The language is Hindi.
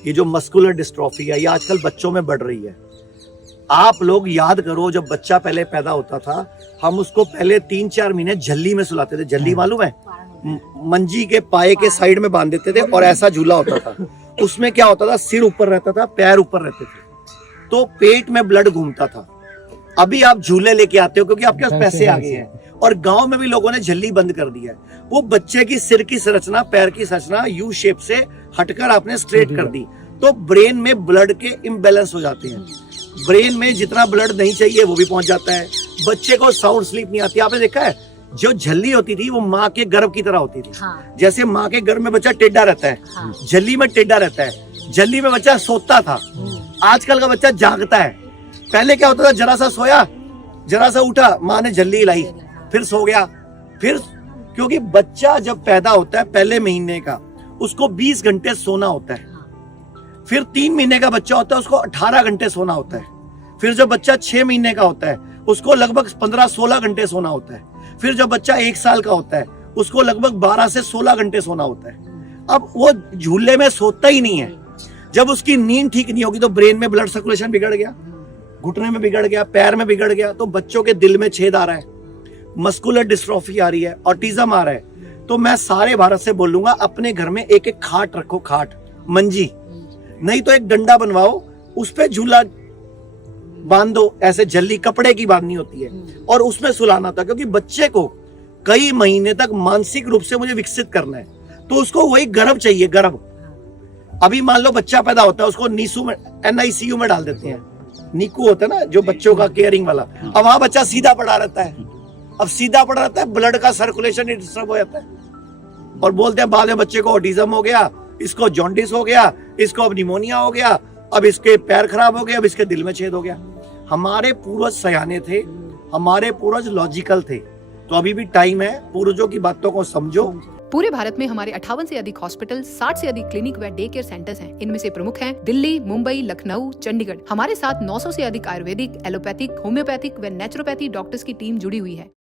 ये जो मस्कुलर डिस्ट्रॉफी है ये आजकल बच्चों में बढ़ रही है। आप लोग याद करो, जब बच्चा पहले पैदा होता था हम उसको पहले 3-4 महीने झल्ली में सुलाते थे। झल्ली मालूम है? मंजी के पाए के साइड में बांध देते थे और ऐसा झूला होता था। उसमें क्या होता था, सिर ऊपर रहता था, पैर ऊपर रहते थे, तो पेट में ब्लड घूमता था। अभी आप झूले लेके आते हो क्योंकि आपके पास पैसे आ गए हैं, और गांव में भी लोगों ने झल्ली बंद कर दिया है। वो बच्चे की सिर की संरचना, पैर की संरचना यू शेप से हटकर आपने स्ट्रेट कर दी, तो ब्रेन में ब्लड के इम्बैलेंस हो जाते हैं। ब्रेन में जितना ब्लड नहीं चाहिए वो भी पहुंच जाता है। बच्चे को साउंड स्लीप नहीं आती। आपने देखा है, जो झल्ली होती थी वो माँ के गर्भ की तरह होती थी। हाँ। जैसे माँ के गर्भ में बच्चा टेढ़ा रहता है, हाँ। झल्ली में टेढ़ा रहता है। झल्ली में बच्चा सोता था, आजकल का बच्चा जागता है। पहले क्या होता था, जरा सा सोया, जरा सा उठा, माँ ने झल्ली हिलाई, फिर सो गया। फिर क्योंकि बच्चा जब पैदा होता है पहले महीने का, उसको 20 घंटे सोना होता है। फिर 3 महीने का बच्चा होता है, उसको 18 घंटे सोना होता है। फिर जब बच्चा 6 महीने का होता है उसको लगभग 15-16 घंटे सोना होता है। फिर जब बच्चा 1 साल का होता है उसको लगभग 12 से 16 घंटे सोना होता है। अब वो झूले में सोता ही नहीं है। जब उसकी नींद ठीक नहीं होगी तो ब्रेन में ब्लड सर्कुलेशन बिगड़ गया, घुटने में बिगड़ गया, पैर में बिगड़ गया, तो बच्चों के दिल में छेद आ रहा है, मस्कुलर डिस्ट्रॉफी आ रही है, ऑटिज्म आ रहा है। तो मैं सारे भारत से बोलूंगा, अपने घर में एक एक खाट रखो, खाट, मंजी नहीं तो एक डंडा बनवाओ, उस पे झूला बांध दो। ऐसे झल्ली कपड़े की बांधनी होती है और उसमें सुलाना था, क्योंकि बच्चे को कई महीने तक मानसिक रूप से मुझे विकसित करना है, तो उसको वही गर्भ चाहिए, गर्भ। अभी मान लो बच्चा पैदा होता है, उसको नीसू में, NICU में डाल देते हैं। नीकू होता है ना जो बच्चों का केयरिंग वाला, अब वहां बच्चा सीधा पड़ा रहता है। अब सीधा पड़ा रहता है, ब्लड का सर्कुलेशन डिस्टर्ब हो जाता है, और बोलते हैं बाद में बच्चे को ऑटिज्म हो गया, इसको जॉन्डिस हो गया, इसको अब निमोनिया हो गया, अब इसके पैर खराब हो गए, अब इसके दिल में छेद हो गया। हमारे पूर्वज सयाने थे, हमारे पूर्वज लॉजिकल थे, तो अभी भी टाइम है, पूर्वजों की बातों को समझो। पूरे भारत में हमारे 58 से अधिक हॉस्पिटल, 60 से अधिक क्लिनिक व डे केयर सेंटर्स हैं। इनमें से प्रमुख हैं दिल्ली, मुंबई, लखनऊ, चंडीगढ़। हमारे साथ 900 से अधिक आयुर्वेदिक, एलोपैथिक, होम्योपैथिक व नेचुरोपैथी डॉक्टर्स की टीम जुड़ी हुई है।